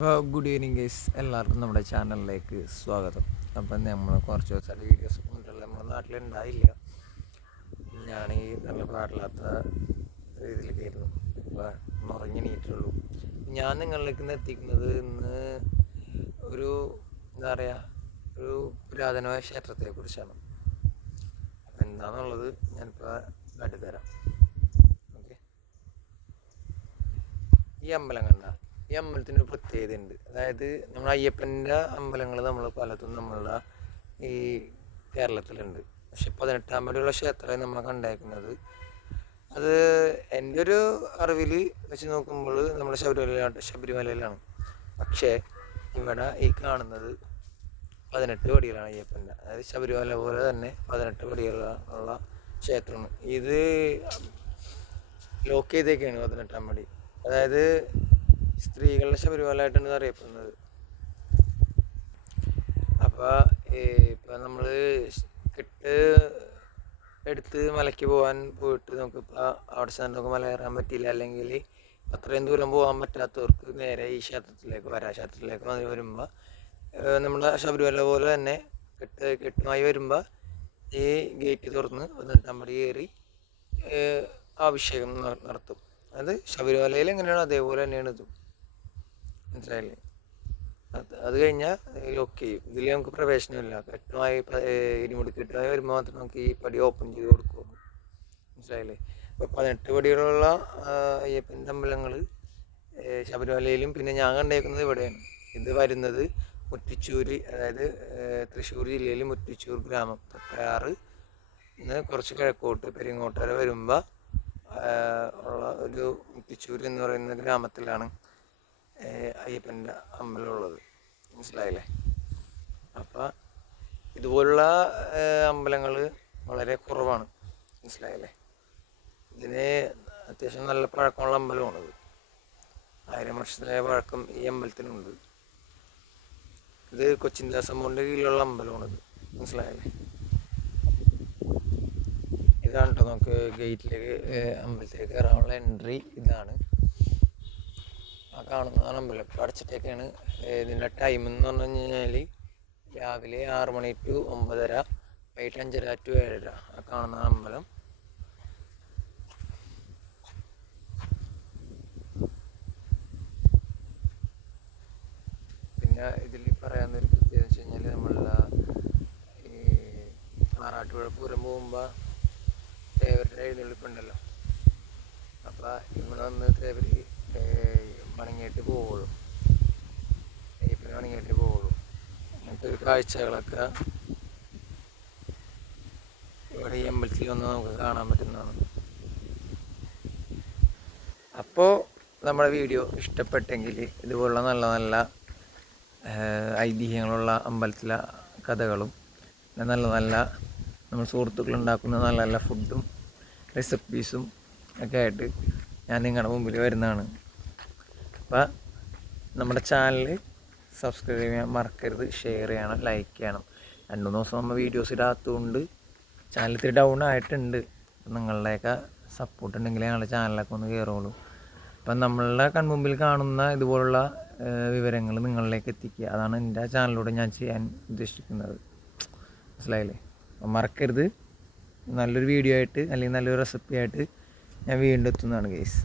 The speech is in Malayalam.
അപ്പോൾ ഗുഡ് ഈവനിങ് ഗൈസ്, എല്ലാവർക്കും നമ്മുടെ ചാനലിലേക്ക് സ്വാഗതം. അപ്പം നമ്മൾ കുറച്ച് ദിവസമായിട്ട് വീഡിയോസ് കൊണ്ടുള്ള നമ്മുടെ നാട്ടിലുണ്ടായില്ല. ഞാൻ ഈ നല്ല പാടില്ലാത്ത രീതിയിലേക്കായിരുന്നു. ഇപ്പോൾ ഉറങ്ങിണീറ്റുള്ളൂ. ഞാൻ നിങ്ങളിലേക്ക് ഇന്ന് എത്തിക്കുന്നത് ഒരു എന്താ പറയുക, ഒരു പുരാതനമായ ക്ഷേത്രത്തെക്കുറിച്ചാണ്. അപ്പം എന്താണെന്നുള്ളത് ഞാനിപ്പോൾ കാട്ടിത്തരാം. ഓക്കെ, ഈ അമ്പലം കണ്ട, ഈ അമ്പലത്തിന് ഒരു പ്രത്യേകത ഉണ്ട്. അതായത് നമ്മൾ അയ്യപ്പൻ്റെ അമ്പലങ്ങൾ നമ്മൾ പലതും നമ്മളുടെ ഈ കേരളത്തിലുണ്ട്. പക്ഷെ 18ാം പടിയുള്ള ക്ഷേത്രമായി നമ്മൾ കണ്ടേക്കുന്നത്, അത് എൻ്റെ ഒരു അറിവിൽ വെച്ച് നോക്കുമ്പോൾ നമ്മൾ ശബരിമലയിലാണ്. പക്ഷേ ഇവിടെ ഈ കാണുന്നത് 18 പടികളാണ് അയ്യപ്പൻ്റെ. അതായത് ശബരിമല പോലെ തന്നെ 18 പടികളുള്ള ക്ഷേത്രമാണ് ഇത്. ലോക്ക് ചെയ്തേക്കാണ് 18ാം പടി. അതായത് സ്ത്രീകളുടെ ശബരിമലയായിട്ടാണ് അറിയപ്പെടുന്നത്. അപ്പോൾ ഇപ്പം നമ്മൾ കെട്ട് എടുത്ത് മലയ്ക്ക് പോയിട്ട് നമുക്കിപ്പോൾ അവിടെ ചെന്ന് നമുക്ക് മല കയറാൻ പറ്റിയില്ല, അല്ലെങ്കിൽ അത്രയും ദൂരം പോകാൻ പറ്റാത്തവർക്ക് നേരെ ഈ ക്ഷേത്രത്തിലേക്ക് വരുമ്പോൾ നമ്മുടെ ശബരിമല പോലെ തന്നെ കെട്ടുമായി വരുമ്പോൾ ഈ ഗേറ്റ് തുറന്ന് 18ാം പടി കയറി അഭിഷേകം നടത്തും. അത് ശബരിമലയിൽ എങ്ങനെയാണ് അതേപോലെ തന്നെയാണ് ഇതും. മനസ്സിലായില്ലേ? അത് കഴിഞ്ഞാൽ ലോക്ക് ചെയ്യും. ഇതിൽ നമുക്ക് പ്രവേശനമില്ല. ഇരുമുടി കെട്ടുമായി വരുമ്പോൾ മാത്രം നമുക്ക് ഈ പടി ഓപ്പൺ ചെയ്ത് കൊടുക്കുള്ളൂ. മനസ്സിലായില്ലേ? ഇപ്പോൾ 18 പടികളുള്ള അയ്യപ്പൻ്റെ അമ്പലങ്ങൾ ശബരിമലയിലും പിന്നെ ഞാൻ കണ്ടേക്കുന്നത് ഇവിടെയാണ്. ഇത് വരുന്നത് മുറ്റിച്ചൂർ, അതായത് തൃശ്ശൂർ ജില്ലയിൽ മുറ്റിച്ചൂർ ഗ്രാമം, തട്ടയാറ് കുറച്ച് കിഴക്കോട്ട് പെരിങ്ങോട്ടര വരുമ്പോൾ ഉള്ള ഒരു മുറ്റിച്ചൂർ എന്ന് പറയുന്ന ഗ്രാമത്തിലാണ് അയ്യപ്പൻ്റെ അമ്പലമുള്ളത്. മനസ്സിലായില്ലേ? അപ്പം ഇതുപോലുള്ള അമ്പലങ്ങൾ വളരെ കുറവാണ്. മനസ്സിലായില്ലേ? ഇതിന് അത്യാവശ്യം നല്ല പഴക്കമുള്ള അമ്പലമാണിത്. 1000 വർഷത്തിലെ പഴക്കം ഈ അമ്പലത്തിനുണ്ട്. ഇത് കൊച്ചിൻ ദേവസ്വം കീഴിലുള്ള അമ്പലമാണിത്. മനസ്സിലായില്ലേ? ഇതാണ് കേട്ടോ നമുക്ക് ഗേറ്റിലേക്ക് അമ്പലത്തിലേക്ക് കയറാനുള്ള എൻട്രി. ഇതാണ് ആ കാണുന്നതാണ് അമ്പലം. ഇപ്പോൾ അടച്ചിട്ടൊക്കെയാണ്. ഇതിൻ്റെ ടൈം എന്ന് പറഞ്ഞു കഴിഞ്ഞാൽ രാവിലെ 6 മണി ടു 9:30, വൈകിട്ട് 5:30 ടു 7:30. ആ കാണുന്ന അമ്പലം. പിന്നെ ഇതിൽ പറയാവുന്നൊരു പ്രത്യേകത വെച്ച് കഴിഞ്ഞാൽ നമ്മളുടെ ഈ ആറാട്ടുപുഴ പൂരം പോകുമ്പോൾ തേവരുടെ എഴുന്നള്ളിപ്പുണ്ടല്ലോ. അപ്പോൾ ഇവിടെ വന്ന് തേവർ മടങ്ങിയിട്ട് പോവുള്ളൂ. അയ്യപ്പനെ മടങ്ങിയിട്ട് പോവുള്ളൂ. അങ്ങനത്തെ ഒരു കാഴ്ചകളൊക്കെ ഇവിടെ ഈ അമ്പലത്തിൽ വന്ന് നമുക്ക് കാണാൻ പറ്റുന്നതാണ്. അപ്പോൾ നമ്മുടെ വീഡിയോ ഇഷ്ടപ്പെട്ടെങ്കിൽ ഇതുപോലുള്ള നല്ല നല്ല ഐതിഹ്യങ്ങളുള്ള അമ്പലത്തിലെ കഥകളും നല്ല നല്ല നമ്മൾ സുഹൃത്തുക്കളുണ്ടാക്കുന്ന നല്ല നല്ല ഫുഡും റെസിപ്പീസും ഒക്കെ ആയിട്ട് ഞാൻ നിങ്ങളുടെ മുമ്പിൽ വരുന്നതാണ്. അപ്പോൾ നമ്മുടെ ചാനൽ സബ്സ്ക്രൈബ് ചെയ്യാൻ മറക്കരുത്, ഷെയർ ചെയ്യണം, ലൈക്ക് ചെയ്യണം. 2-3 ദിവസം നമ്മൾ വീഡിയോസ് ഇടാത്തതുകൊണ്ട് ചാനൽ ഇത്തിരി ഡൗൺ ആയിട്ടുണ്ട്. നിങ്ങളുടെയൊക്കെ സപ്പോർട്ട് ഉണ്ടെങ്കിൽ ഞങ്ങളുടെ ചാനലൊക്കെ ഒന്ന് കയറുള്ളൂ. അപ്പം നമ്മളുടെ കൺമുമ്പിൽ കാണുന്ന ഇതുപോലുള്ള വിവരങ്ങൾ നിങ്ങളിലേക്ക് എത്തിക്കുക, അതാണ് എൻ്റെ ചാനലിലൂടെ ഞാൻ ചെയ്യാൻ ഉദ്ദേശിക്കുന്നത്. മനസ്സിലായില്ലേ? അപ്പം മറക്കരുത്. നല്ലൊരു വീഡിയോ ആയിട്ട് അല്ലെങ്കിൽ നല്ലൊരു റെസിപ്പി ആയിട്ട് ഞാൻ വീണ്ടും എത്തുന്നതാണ് ഗൈസ്.